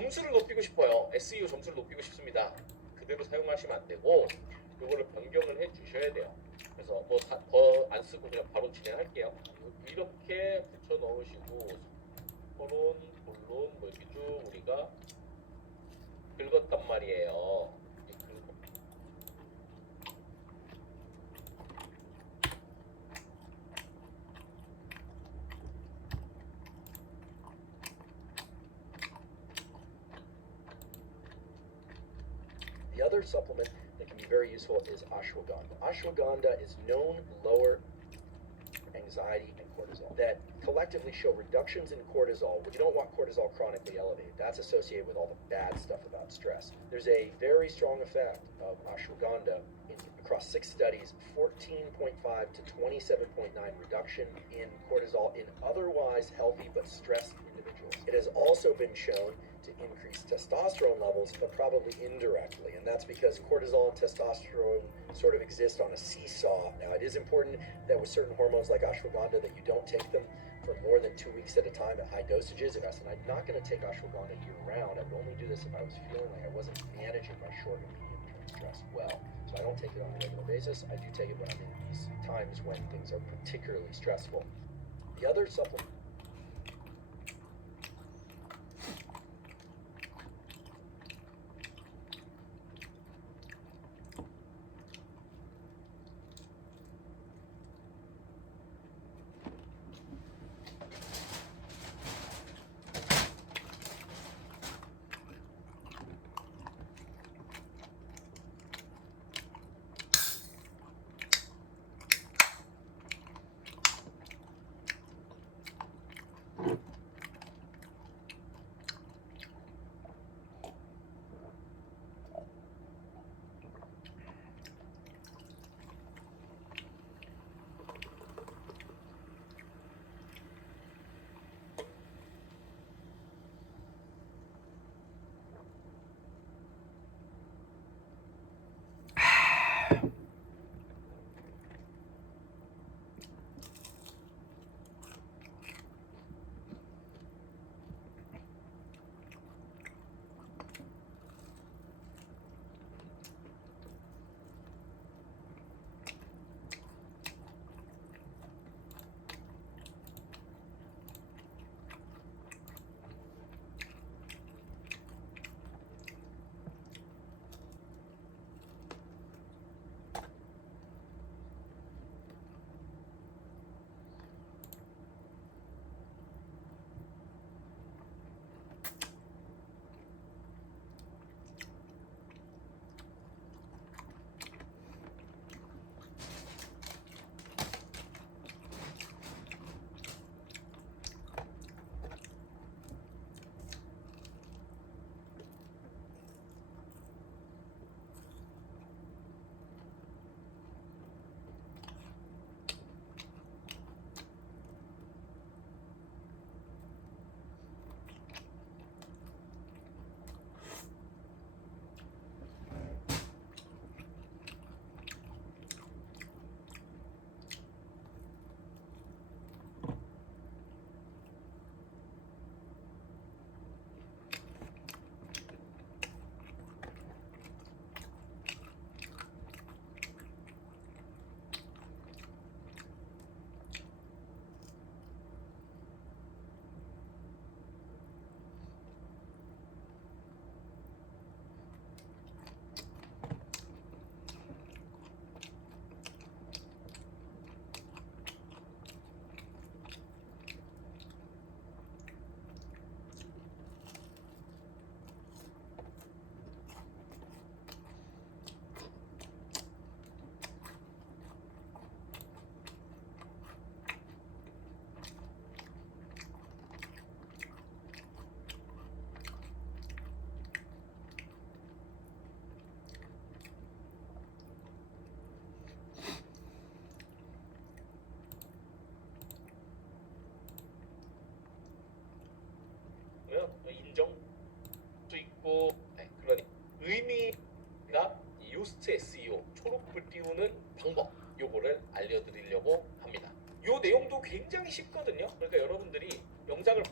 점수를 높이고 싶어요. SEO 점수를 높이고 싶습니다. 그대로 사용하시면 안 되고 이거를 변경을 해 주셔야 돼요. 그래서 뭐 더 안 쓰고 그냥 바로 진행할게요. 이렇게 붙여 넣으시고 서론, 본론 뭐 이렇게 쭉 우리가 긁었단 말이에요. The other supplement that can be very useful is ashwagandha. Ashwagandha is known to lower anxiety and cortisol that collectively show reductions in cortisol. You don't want cortisol chronically elevated. That's associated with all the bad stuff about stress. There's a very strong effect of ashwagandha across 6 studies, 14.5 to 27.9 reduction in cortisol in otherwise healthy but stressed individuals. It has also been shown to increase testosterone levels, but probably indirectly, and that's because cortisol and testosterone sort of exist on a seesaw. Now, it is important that with certain hormones like ashwagandha that you don't take them for more than 2 weeks at a time at high dosages. And I said, I'm not going to take ashwagandha year-round. I would only do this if I was feeling like I wasn't managing my short and medium-term stress well. So I don't take it on a regular basis. I do take it when I'm in these times when things are particularly stressful. The other supplement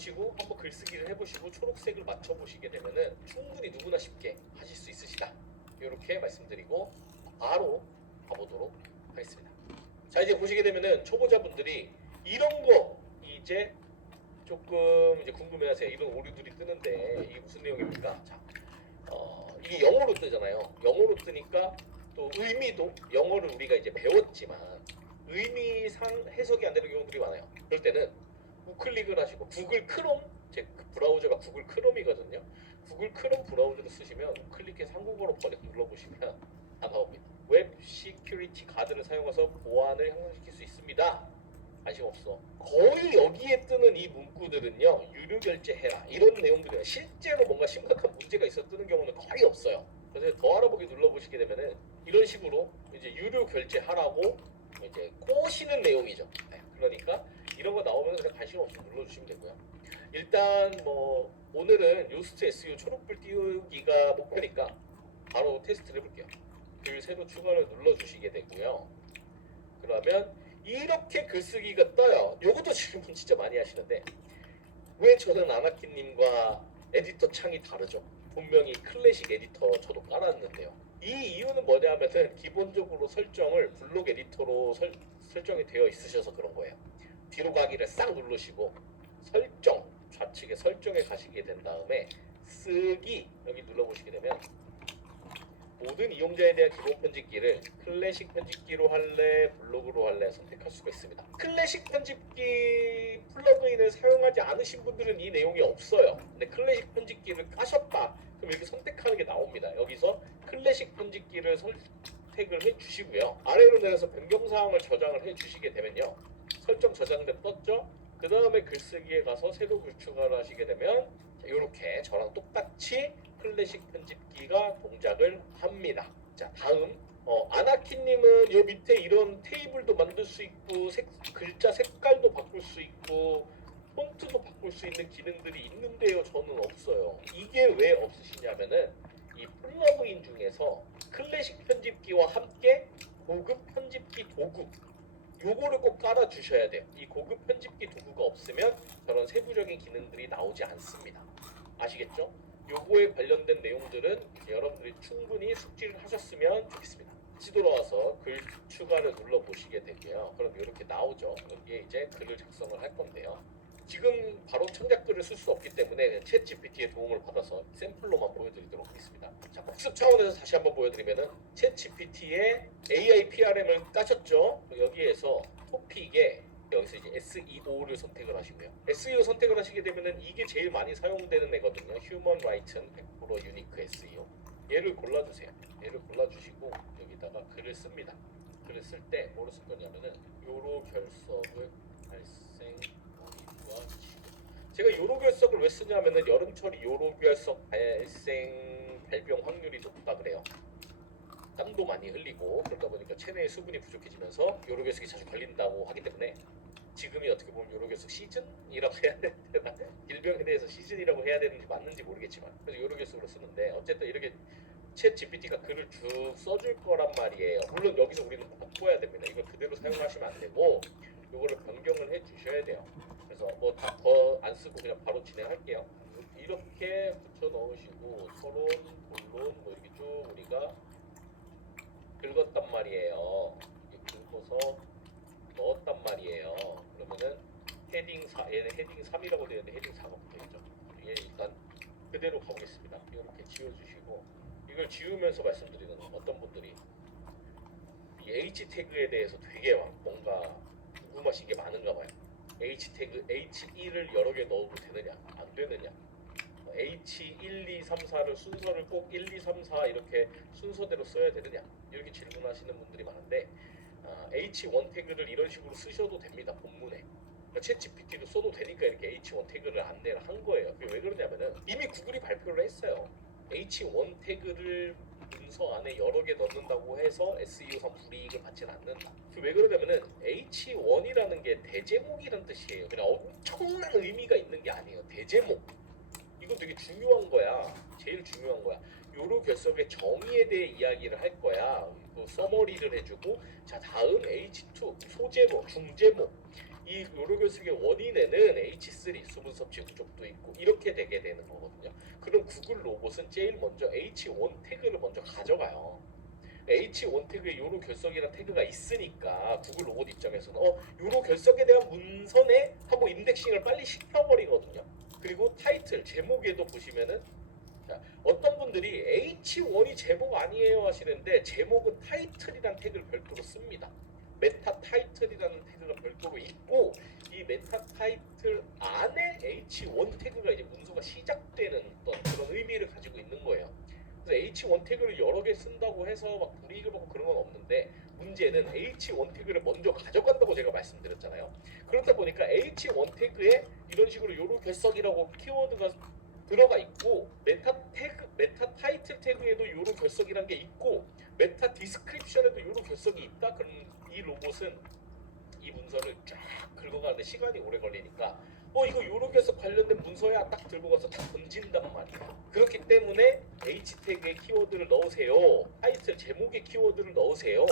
보시고 한번 글쓰기를 해보시고 초록색을 맞춰보시게 되면은 충분히 누구나 쉽게 하실 수 있으시다. 이렇게 말씀드리고 바로 가보도록 하겠습니다. 자, 이제 보시게 되면은 초보자분들이 이런 거 이제 조금 이제 궁금해하세요. 이런 오류들이 뜨는데 이게 무슨 내용입니까? 자, 이게 영어로 뜨잖아요. 영어로 뜨니까 또 의미도 영어를 우리가 이제 배웠지만 의미상 해석이 안 되는 경우들이 많아요. 그럴 때는 우클릭을 하시고 구글 크롬, 제 브라우저가 구글 크롬이거든요. 구글 크롬 브라우저를 쓰시면 우클릭해서 한국어로 번역 눌러보시면 다 나옵니다. 웹 시큐리티 가드를 사용해서 보안을 향상시킬 수 있습니다. 관심 없어. 거의 여기에 뜨는 이 문구들은요, 유료 결제해라 이런 내용들이에요. 실제로 뭔가 심각한 문제가 있어 뜨는 경우는 거의 없어요. 그래서 더 알아보기 눌러보시게 되면은 이런 식으로 이제 유료 결제하라고 이제 꼬시는 내용이죠. 네, 그러니까 이런 거 나오면 그냥 관심 없이 눌러주시면 되고요. 일단 뭐 오늘은 요스트 SEO 초록불 띄우기가 목표니까 바로 테스트를 해볼게요. 글 새로 추가를 눌러주시게 되고요. 그러면 이렇게 글쓰기가 떠요. 요것도 질문 진짜 많이 하시는데 왜 저는 아나키님과 에디터 창이 다르죠? 분명히 클래식 에디터 저도 깔았는데요. 이 이유는 뭐냐면은 기본적으로 설정을 블록 에디터로 설정이 되어 있으셔서 그런 거예요. 뒤로 가기를 싹 누르시고 설정, 좌측에 설정에 가시게 된 다음에 쓰기 여기 눌러보시게 되면 모든 이용자에 대한 기본 편집기를 클래식 편집기로 할래, 블로그로 할래 선택할 수가 있습니다. 클래식 편집기 플러그인을 사용하지 않으신 분들은 이 내용이 없어요. 근데 클래식 편집기를 까셨다. 그럼 이렇게 선택하는 게 나옵니다. 여기서 클래식 편집기를 선택을 해주시고요. 아래로 내려서 변경사항을 저장을 해주시게 되면요. 설정 저장된 떴죠? 그 다음에 글쓰기에 가서 새로 글 추가를 하시게 되면 이렇게 저랑 똑같이 클래식 편집기가 동작을 합니다. 자, 다음 아나키님은 요 밑에 이런 테이블도 만들 수 있고 글자 색깔도 바꿀 수 있고 폰트도 바꿀 수 있는 기능들이 있는데요. 저는 없어요. 이게 왜 없으시냐면은 이 플러그인 중에서 클래식 편집기와 함께 고급 편집기 도구 요거를 꼭 깔아 주셔야 돼요. 이 고급 편집기 도구가 없으면 저런 세부적인 기능들이 나오지 않습니다. 아시겠죠? 요거에 관련된 내용들은 이제 여러분들이 충분히 숙지를 하셨으면 좋겠습니다. 다시 돌아와서 글 추가를 눌러 보시게 되고요. 그럼 이렇게 나오죠. 여기에 이제 글을 작성을 할 건데요. 지금 바로 창작글을 쓸 수 없기 때문에 챗 GPT의 도움을 받아서 샘플로만 보여드리도록 하겠습니다. 자, 복습 차원에서 다시 한번 보여드리면은 챗 GPT의 AI PRM을 까셨죠? 여기에서 토픽에 여기서 이제 SEO를 선택을 하시고요. SEO 선택을 하시게 되면은 이게 제일 많이 사용되는 애거든요. 휴먼 라이튼 100% 유니크 SEO. 얘를 골라주세요. 얘를 골라주시고 여기다가 글을 씁니다. 글을 쓸 때 뭐로 쓸 거냐면은 요로 결석을 발생 머리와 치료. 제가 요로 결석을 왜 쓰냐면은 여름철이 요로 결석 발생 발병 확률이 높다 그래요. 땀도 많이 흘리고 그러다 보니까 체내의 수분이 부족해지면서 요로 결석이 자주 걸린다고 하기 때문에 지금이 어떻게 보면 요로 결석 시즌이라고 해야 되나 질병에 대해서 시즌이라고 해야 되는지 맞는지 모르겠지만 그래서 요로 결석으로 쓰는데 어쨌든 이렇게 챗 GPT가 글을 쭉 써줄 거란 말이에요. 물론 여기서 우리는 바꿔야 됩니다. 이걸 그대로 사용하시면 안 되고 요거를 변경을 해 주셔야 돼요. 그래서 뭐 더 안 쓰고 그냥 바로 진행할게요. 이렇게 붙여 넣으시고 서론, 본론 뭐 이렇게 쭉 우리가 긁었단 말이에요. 이렇게 긁어서 넣었단 말이에요. 그러면은 헤딩 4, 얘는 헤딩 3이라고 되어 있는데 헤딩 4가 붙어 있죠. 얘 일단 그대로 가보겠습니다. 이렇게 지워주시고 이걸 지우면서 말씀드리는 건 어떤 분들이 이 H 태그에 대해서 되게 뭔가 궁금하신 게 많은가 봐요. H 태그 H1을 여러 개 넣어도 되느냐 안 되느냐 H1, 2, 3, 4를 순서를 꼭 1, 2, 3, 4 이렇게 순서대로 써야 되느냐 이렇게 질문하시는 분들이 많은데 H1 태그를 이런 식으로 쓰셔도 됩니다. 본문에 그러니까 챗 GPT도 써도 되니까 이렇게 H1 태그를 안내를 한 거예요. 그게 왜 그러냐면은 이미 구글이 발표를 했어요. H1 태그를 문서 안에 여러 개 넣는다고 해서 SEO상 불이익을 받지는 않는다. 왜 그러냐면은 H1이라는 게 대제목이란 뜻이에요. 그냥 엄청난 의미가 있는 게 아니에요. 대제목. 이거 되게 중요한 거야. 제일 중요한 거야. 요로 결석의 정의에 대해 이야기를 할 거야. 또 서머리를 해주고 자 다음 H2 소제목, 중제목 이 요로 결석의 원인에는 H3 수분 섭취 부족도 있고 이렇게 되게 되는 거거든요. 그럼 구글 로봇은 제일 먼저 H1 태그를 먼저 가져가요. H1 태그에 요로 결석이라는 태그가 있으니까 구글 로봇 입장에서는 요로 결석에 대한 문선에 한번 인덱싱을 빨리 시켜버리거든요. 그리고 타이틀 제목에도 보시면은 자, 어떤 분들이 H1이 제목 아니에요 하시는데 제목은 타이틀이란 태그를 별도로 씁니다. 메타 타이틀이라는 태그가 별도로 있고 이 메타 타이틀 안에 H1 태그가 이제 문서가 시작되는 어떤 그런 의미를 가지고 있는 거예요. 그래서 H1 태그를 여러 개 쓴다고 해서 막 불이익을 받고 그런 건 없는데 문제는 H1 태그를 먼저 가져간다고 제가 말씀드렸잖아요. 그렇다 보니까 H1 태그에 이런 식으로 요로 결석이라고 키워드가 들어가 있고 메타 타이틀 태그에도 요로 결석이란 게 있고 메타 디스크립션에도 요로 결석이 있다. 그럼 이 로봇은 이 문서를 쫙 긁어가는데 시간이 오래 걸리니까 이거 요로 결석 관련된 문서야 딱 들고 가서 딱 던진단 말이에요. 그렇기 때문에 H 태그에 키워드를 넣으세요. 타이틀 제목에 키워드를 넣으세요.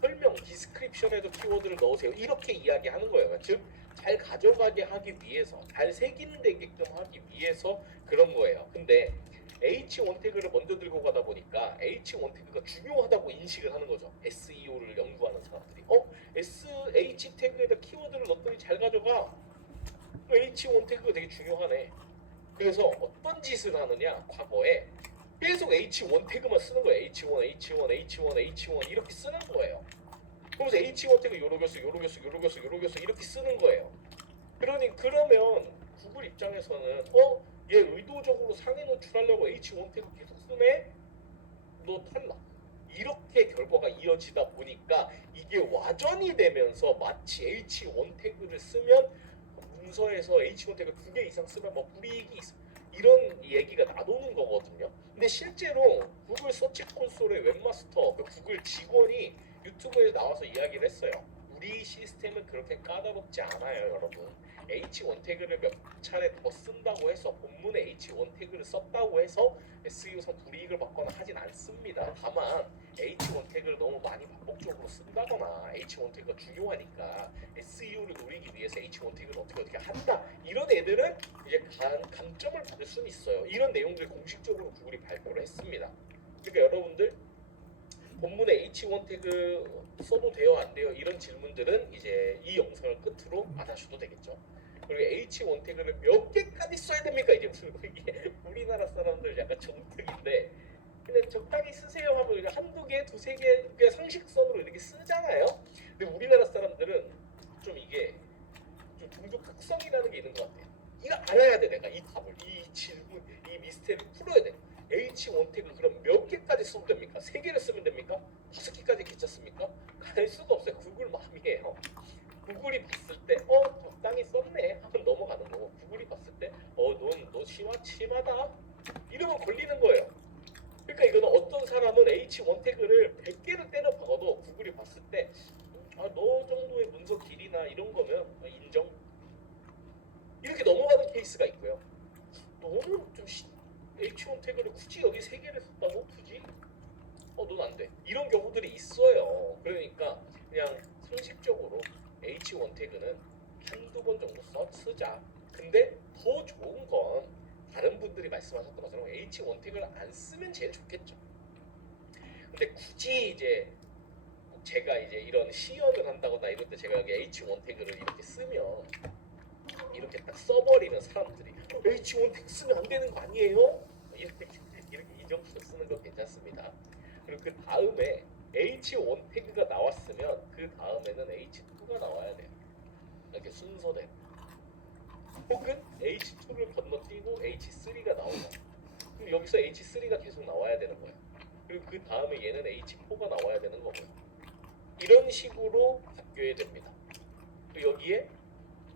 설명 디스크립션에도 키워드를 넣으세요. 이렇게 이야기하는 거예요. 즉 잘 가져가게 하기 위해서, 잘 색인되게끔 하기 위해서 그런 거예요. 근데 H1 태그를 먼저 들고 가다 보니까 H1 태그가 중요하다고 인식을 하는 거죠. SEO를 연구하는 사람들이. H 태그에다 키워드를 넣었더니 잘 가져가. H1 태그가 되게 중요하네. 그래서 어떤 짓을 하느냐, 과거에 계속 H1 태그만 쓰는 거예요. H1 이렇게 쓰는 거예요. 그러면서 H1 태그 요로 결석 이렇게 쓰는 거예요. 그러면 구글 입장에서는 얘 의도적으로 상위 노출하려고 H1 태그 계속 쓰네? 너 탈락. 이렇게 결과가 이어지다 보니까 이게 와전이 되면서 마치 H1 태그를 쓰면 문서에서 H1 태그 2개 이상 쓰면 뭐 불이익이 있어. 이런 얘기가 나도는 거거든요. 근데 실제로 구글 서치 콘솔의 웹마스터, 그 구글 직원이 유튜브에 나와서 이야기를 했어요. 우리 시스템은 그렇게 까다롭지 않아요, 여러분. H1 태그를 몇 차례 더 쓴다고 해서 본문에 H1 태그를 썼다고 해서 SEO상 불이익을 받거나 하진 않습니다. 다만 H1 태그를 너무 많이 반복적으로 쓴다거나 H1 태그가 중요하니까 SEO를 노리기 위해서 H1 태그를 어떻게 한다. 이런 애들은 이제 강점을 받을 수는 있어요. 이런 내용들 공식적으로 구글이 발표를 했습니다. 그러니까 여러분들 본문에 H1 태그 써도 돼요 안 돼요 이런 질문들은 이제 이 영상을 끝으로 안 하셔도 되겠죠. 그리고 H1 태그를 몇 개까지 써야 됩니까? 이제 무슨 이게 우리나라 사람들 약간 정특인데 그냥 적당히 쓰세요 하면 그냥 한두 개, 두세 개 그냥 상식선으로 이렇게 쓰잖아요. 근데 우리나라 사람들은 좀 이게 좀 종족 특성이라는 게 있는 것 같아요. 이거 알아야 돼. 내가 이 답을, 이 질문, 이 미스테리를 풀어야 돼. H1 태그 그럼 몇 개까지 쓰면 됩니까? 3개를 쓰면 됩니까? 5개까지 괜찮습니까? 갈 수가 없어요. 구글 마음이에요. 구글이 봤을 때 적당히 썼네 하면 넘어가는 거고 구글이 봤을 때 너 심하다 이러면 걸리는 거예요. 그러니까 이거는 어떤 사람은 H1 태그를 100개를 때려 박아도 구글이 봤을 때 너 정도의 문서 길이나 이런 거면 인정 이렇게 넘어가는 케이스가 있고요. 너는 좀 H1 태그를 굳이 여기 3개를 썼다고? 굳이? 넌 안 돼. 이런 경우들이 있어요. 그러니까 그냥 상식적으로 H1 태그는 한두 번 정도 쓰자. 근데 더 좋은 건 다른 분들이 말씀하셨던 것처럼 H1 태그를 안 쓰면 제일 좋겠죠. 근데 굳이 이제 제가 이제 이런 시연을 한다거나 이럴 때 제가 여기 H1 태그를 이렇게 쓰면 이렇게 딱 써버리면 사람들이 H1 태그 쓰면 안 되는 거 아니에요? 이렇게 이 정도 쓰는 거 괜찮습니다. 그리고 그 다음에 H1 태그가 나왔으면 그 다음에는 H2가 나와야 돼요. 이렇게 순서대로. 혹은 H2를 건너뛰고 H3가 나오고 그럼 여기서 H3가 계속 나와야 되는 거예요. 그리고 그 다음에 얘는 H4가 나와야 되는 거고요. 이런 식으로 바뀌어야 됩니다. 그리고 여기에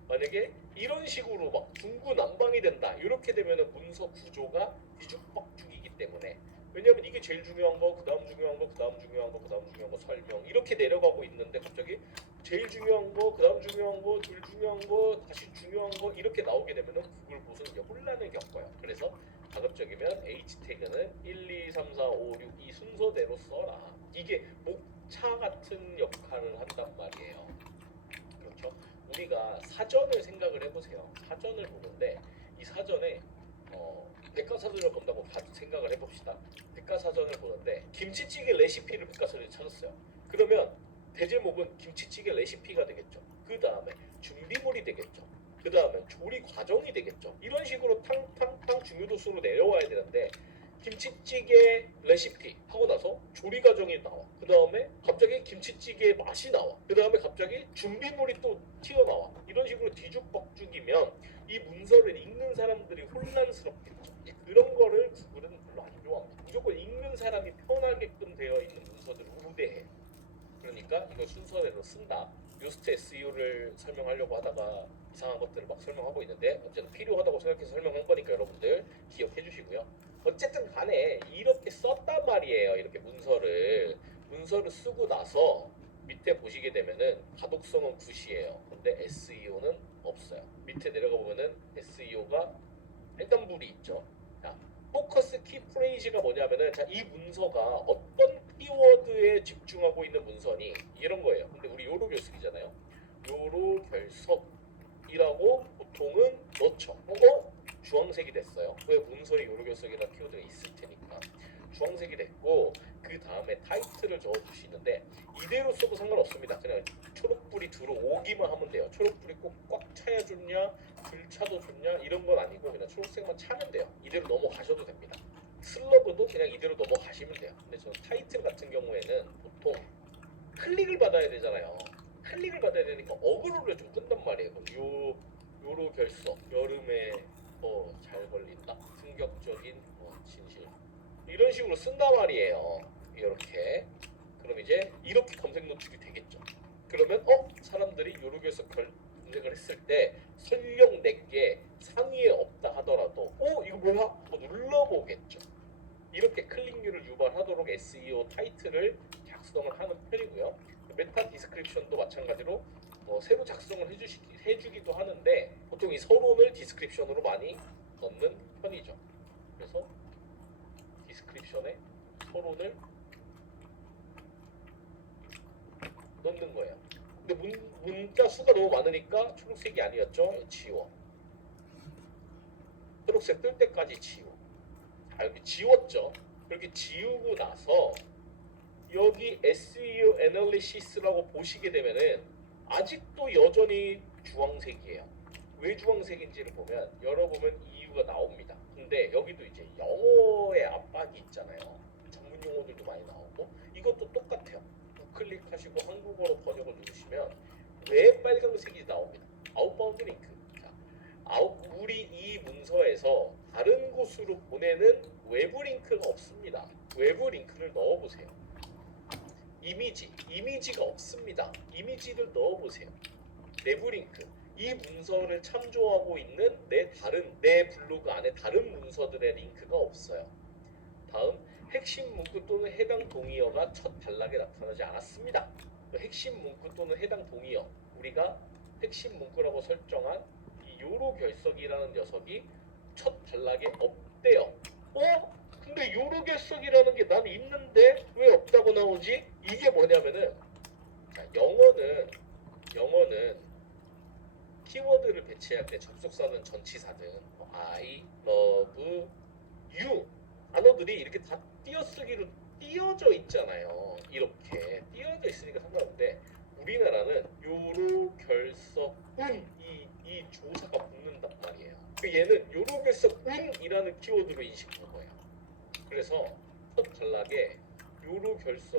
만약에 이런 식으로 막 중구난방이 된다. 이렇게 되면은 문서 구조가 뒤죽박죽이기 때문에 왜냐면 이게 제일 중요한 거, 그 다음 중요한 거, 그 다음 중요한 거, 그 다음 중요한 거 설명 이렇게 내려가고 있는데 갑자기 제일 중요한 거, 그 다음 중요한 거, 제일 중요한 거, 다시 중요한 거 이렇게 나오게 되면은 구글 봇은 이제 혼란을 겪어요. 그래서 가급적이면 H 태그는 1, 2, 3, 4, 5, 6 이 순서대로 써라. 이게 목차 같은 역할을 한단 말이에요. 그렇죠? 우리가 사전을 생각을 해보세요. 사전을 보는데 이 사전에 백과사전을 본다고 생각을 해봅시다. 백과사전을 보는데 김치찌개 레시피를 백과사전에 찾았어요. 그러면 대제목은 김치찌개 레시피가 되겠죠. 그 다음에 준비물이 되겠죠. 그 다음에 조리 과정이 되겠죠. 이런 식으로 탕탕탕 중요도수로 내려와야 되는데 김치찌개 레시피 하고 나서 조리 과정이 나와. 그 다음에 갑자기 김치찌개의 맛이 나와. 그 다음에 갑자기 준비물이 또 튀어나와. 이런 식으로 뒤죽박죽이면 이 문서를 읽는 사람들이 혼란스럽겠죠. 그런 거를 구글은 별로 안 좋아합니다. 무조건 읽는 사람이 편하게끔 되어 있는 문서들을 우대해. 그러니까 이거 순서대로 쓴다. 요스트 SEO를 설명하려고 하다가 이상한 것들을 막 설명하고 있는데 어쨌든 필요하다고 생각해서 설명한 거니까 여러분들 기억해 주시고요. 어쨌든 간에 이렇게 썼단 말이에요. 이렇게 문서를 쓰고 나서 밑에 보시게 되면은 가독성은 9이에요. 근데 SEO는 없어요. 밑에 내려가 보면은 SEO가 일단 물이 있죠. 자, 포커스 키 프레이즈가 뭐냐면은 자, 이 문서가 어떤 키워드에 집중하고 있는 문서니 이런 거예요. 근데 우리 요로 결석이잖아요. 요로 결석이라고 보통은 넣죠. 주황색이 됐어요. 왜 문서에 요로 결석이라는 키워드가 있을 테니까 주황색이 됐고 그 다음에 타이틀을 적어주시는데 이대로 써도 상관없습니다. 그냥 초록불이 들어오기만 하면 돼요. 초록불이 꼭 꽉 차야 좋냐 들 차도 좋냐 이런 건 아니고 그냥 초록색만 차면 돼요. 이대로 넘어가셔도 됩니다. 슬러그도 그냥 이대로 넘어가시면 돼요. 근데 저는 타이틀 같은 경우에는 보통 클릭을 받아야 되잖아요. 클릭을 받아야 되니까 어그로를 좀 끈단 말이에요. 그럼 요로 결석 여름에 잘 걸린다. 충격적인 진실 이런 식으로 쓴단 말이에요. 이렇게 그럼 이제 이렇게 검색 노출이 되겠죠. 그러면 사람들이 요로 결석 검색을 했을 때 설령 내게 상위에 없다 하더라도 이거 뭐야? 하고 눌러보겠죠. 이렇게 클릭률을 유발하도록 SEO 타이틀을 작성을 하는 편이고요. 메타 디스크립션도 마찬가지로 새로 작성을 해주기도 하는데 보통 이 서론을 디스크립션으로 많이 넣는 편이죠. 그래서 디스크립션에 서론을 넣는 거예요. 근데 문자 수가 너무 많으니까 초록색이 아니었죠? 지워. 초록색 뜰 때까지 지워. 이렇게 지웠죠. 그렇게 지우고 나서 여기 SEO 애널리시스라고 보시게 되면은 아직도 여전히 주황색이에요. 왜 주황색인지를 보면 열어보면 이유가 나옵니다. 근데 여기도 이제 영어의 압박이 있잖아요. 전문 용어들도 많이 나오고 이것도 똑같아요. 우클릭하시고 한국어로 번역을 누르시면 왜 빨간색이 나옵니다. 아웃바운드 링크. 우리 이 문서에서 다른 곳으로 보내는 외부 링크가 없습니다. 외부 링크를 넣어보세요. 이미지가 없습니다. 이미지를 넣어보세요. 내부 링크. 이 문서를 참조하고 있는 내 블로그 안에 다른 문서들의 링크가 없어요. 다음 핵심 문구 또는 해당 동의어가 첫 단락에 나타나지 않았습니다. 그 핵심 문구 또는 해당 동의어 우리가 핵심 문구라고 설정한 이 요로 결석이라는 녀석이 첫 단락에 없대요. 근데 요로 결석이라는 게 난 있는데 왜 없다고 나오지? 이게 뭐냐면은 자, 영어는 키워드를 배치할 때 접속사든 전치사든 I love you 단어들이 이렇게 다 띄어쓰기로 띄어져 있잖아요. 이렇게 띄어져 있으니까 상관없는데 우리나라는 요로 결석은 이 조사가 붙는단 말이에요. 얘는 요로 결석은이라는 키워드로 인식한 거예요. 그래서 첫 단락에 요로 결석